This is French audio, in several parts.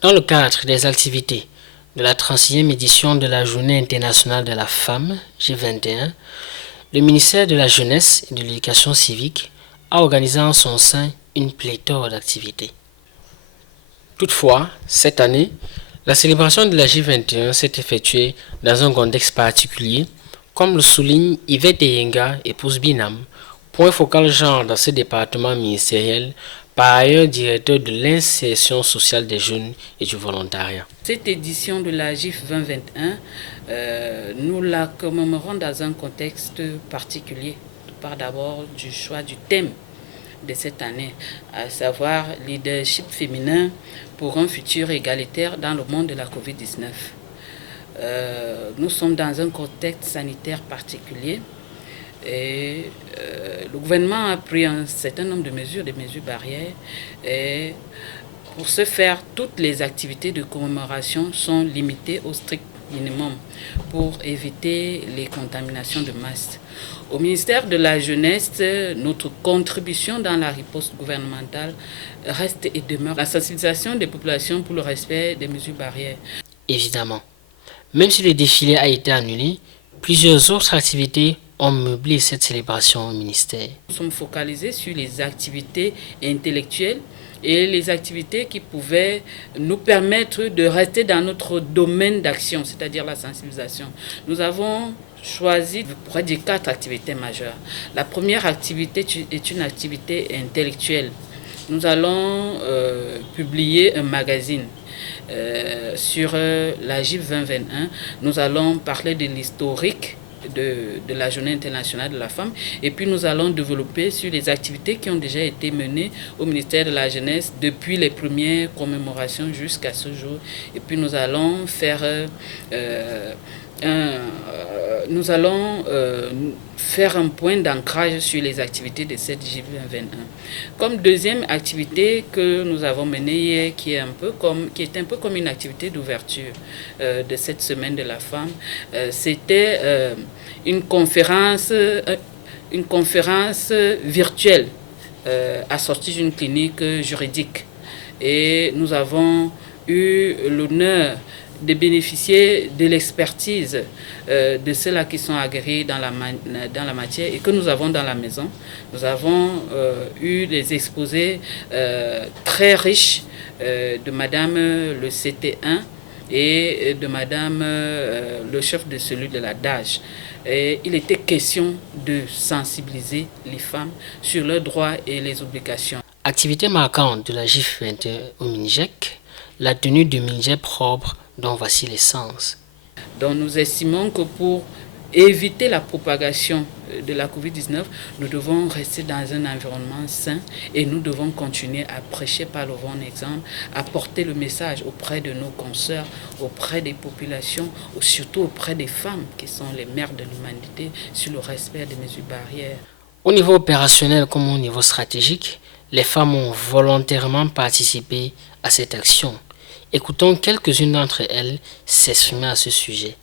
Dans le cadre des activités de la 36e édition de la Journée internationale de la femme, J21, le ministère de la Jeunesse et de l'Éducation civique a organisé en son sein une pléthore d'activités. Toutefois, cette année, la célébration de la J21 s'est effectuée dans un contexte particulier, comme le souligne Yvette Yenga, épouse Binam, point focal genre dans ce département ministériel, par ailleurs directeur de l'insertion sociale des jeunes et du volontariat. Cette édition de la GIF 2021, nous la commémorons dans un contexte particulier. On part d'abord du choix du thème de cette année, à savoir leadership féminin pour un futur égalitaire dans le monde de la COVID-19. Nous sommes dans un contexte sanitaire particulier et le gouvernement a pris un certain nombre de mesures, des mesures barrières. Et pour ce faire, toutes les activités de commémoration sont limitées au strict minimum pour éviter les contaminations de masse. Au ministère de la Jeunesse, notre contribution dans la riposte gouvernementale reste et demeure la sensibilisation des populations pour le respect des mesures barrières. Évidemment, même si le défilé a été annulé, plusieurs autres activités ont meublé cette célébration au ministère. Nous sommes focalisés sur les activités intellectuelles et les activités qui pouvaient nous permettre de rester dans notre domaine d'action, c'est-à-dire la sensibilisation. Nous avons choisi, je pourrais dire, 4 activités majeures. La première activité est une activité intellectuelle. Nous allons publier un magazine sur la GIF 2021. Nous allons parler de l'historique de la Journée internationale de la femme, et puis nous allons développer sur les activités qui ont déjà été menées au ministère de la Jeunesse depuis les premières commémorations jusqu'à ce jour, et puis nous allons faire un point d'ancrage sur les activités de cette GIF 2021. Comme deuxième activité que nous avons menée hier, qui est un peu comme une activité d'ouverture de cette semaine de la femme, c'était une conférence virtuelle assortie d'une clinique juridique. Et nous avons eu l'honneur de bénéficier de l'expertise de ceux-là qui sont aguerris dans la matière et que nous avons dans la maison. Nous avons eu des exposés très riches de Madame le CT1 et de Madame le chef de cellule de la DAGE. Et il était question de sensibiliser les femmes sur leurs droits et les obligations. Activité marquante de la GIF 21 au Minijec, la tenue de Minijec propre dont voici l'essence. Donc nous estimons que pour éviter la propagation de la COVID-19, nous devons rester dans un environnement sain et nous devons continuer à prêcher par le bon exemple, à porter le message auprès de nos consoeurs, auprès des populations, surtout auprès des femmes qui sont les mères de l'humanité sur le respect des mesures barrières. Au niveau opérationnel comme au niveau stratégique, les femmes ont volontairement participé à cette action. Écoutons quelques-unes d'entre elles s'exprimer à ce sujet.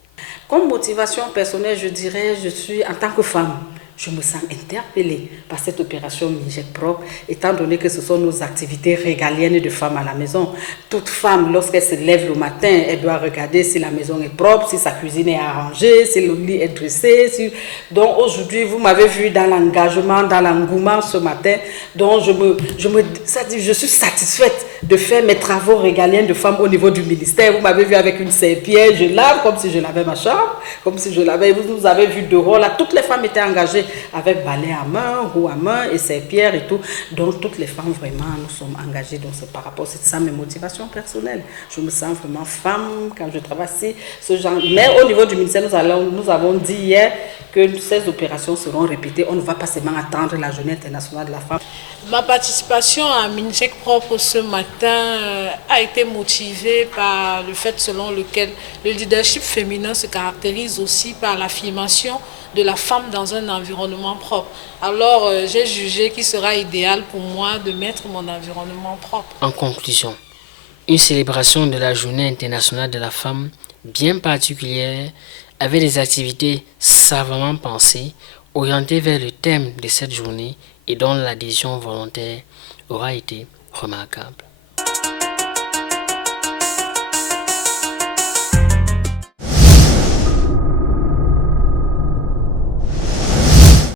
Comme motivation personnelle, je dirais, je suis en tant que femme, je me sens interpellée par cette opération Minijec propre, étant donné que ce sont nos activités régaliennes de femmes à la maison. Toute femme, lorsqu'elle se lève le matin, elle doit regarder si la maison est propre, si sa cuisine est arrangée, si le lit est dressé. Donc aujourd'hui, vous m'avez vu dans l'engagement, dans l'engouement ce matin. Donc je suis satisfaite de faire mes travaux régaliens de femmes au niveau du ministère. Vous m'avez vu avec une serpillère, je lave comme si je lavais ma chambre, comme si je lavais. Vous nous avez vu dehors, là, toutes les femmes étaient engagées avec balai à main, roue à main et serpillère et tout. Donc toutes les femmes vraiment nous sommes engagées. Donc c'est par rapport, c'est ça mes motivations personnelles. Je me sens vraiment femme quand je travaille ici, ce genre. Mais au niveau du ministère, nous avons dit hier que ces opérations seront répétées. On ne va pas seulement attendre la Journée internationale de la femme. Ma participation à Minijec propre ce matin a été motivée par le fait selon lequel le leadership féminin se caractérise aussi par l'affirmation de la femme dans un environnement propre. Alors j'ai jugé qu'il sera idéal pour moi de mettre mon environnement propre. En conclusion, une célébration de la Journée internationale de la femme bien particulière avec des activités savamment pensées, orientées vers le thème de cette journée et dont l'adhésion volontaire aura été remarquable.